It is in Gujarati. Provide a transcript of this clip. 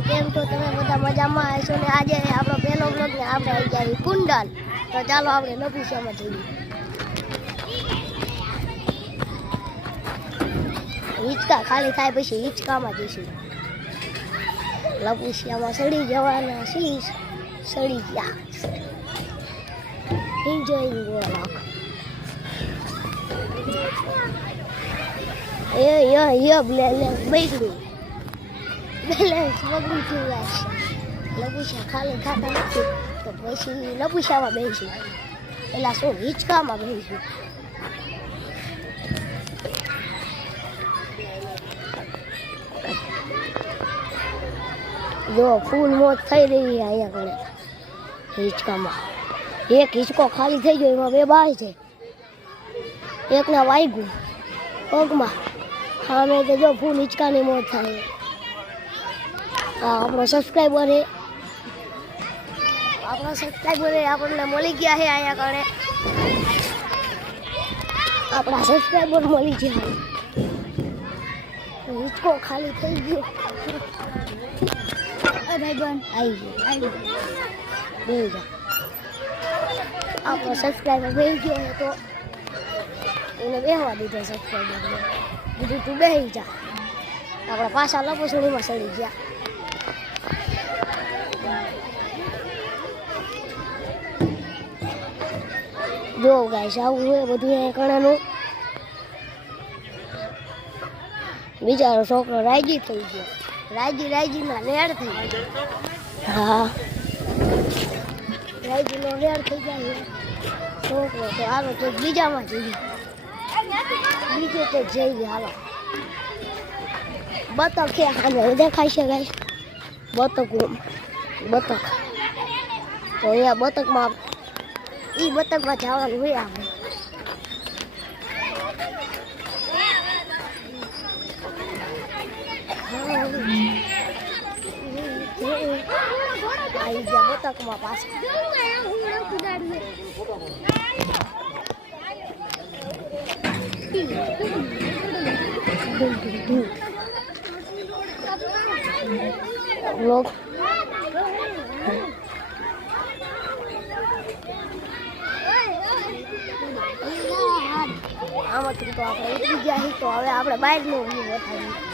કેમ છો તમે બધા મજામાં હશો ને આજે આપણો પહેલો બ્લોગ ને આપણે આવી ગયા કુંડલ તો ચાલો આપણે લપુસિયામાં જઈએ હિંચકા ખાલી થાય પછી હિંચકામાં જઈશું લપુસિયામાં સડી જવાના સડી ગયા એન્જોયિંગ વોક બગડ્યું બેલેન્સ બગડી ગયું લપુસિયા ખાલી ખાતા નથી તો પછી લપુસિયામાં બેસીશું પેલા શું હિંચકામાં બેસીશું જો ફૂલ મોજ થઈ રહી છે અહીંયા ઘરે હિંચકામાં એક હિંચકો ખાલી થઈ ગયો એમાં બે બાળ છે એકને વાગ્યું પગમાં હા મેં તો જો ફૂલ હિંચકાની મોજ થાય હા આપણો સબસ્ક્રાઈબર આપણને મળી ગયા છે અહીંયા ઘરે આપણા સબસ્ક્રાઈબર મળી ગયા હિંચકો ખાલી થઈ ગયો ભાઈબંધ આવી બે જા આપણો સબસ્ક્રાઈબર બેસી ગયો ને તો એને બેસવા દીધો સબસ્ક્રાઈબર બીજું તું બેસી જા આપણા પાછા લપસણીમાં સડી ગયા જો ગાઈસ આવું હોય બધું અહીંયા કણાનું બિચારો છોકરો રાજી થઈ ગયો રાજીમાં રેડ થઈ ગયો હા રાજીનો રેડ થઈ જાય છોકરો તો હાલો તો બીજામાં જઈએ બીજે તો જઈએ હાલો બતક છે આને દેખાય છે ગાઈસ બતક તો અહીંયા બતકમાં જવાનું હોય આપણે આવી ગયા બતકમાં પાછા આમાંથી તો આપણે ઉતરી ગયા તો હવે આપણે બાઇકનો વ્યૂ બતાવીએ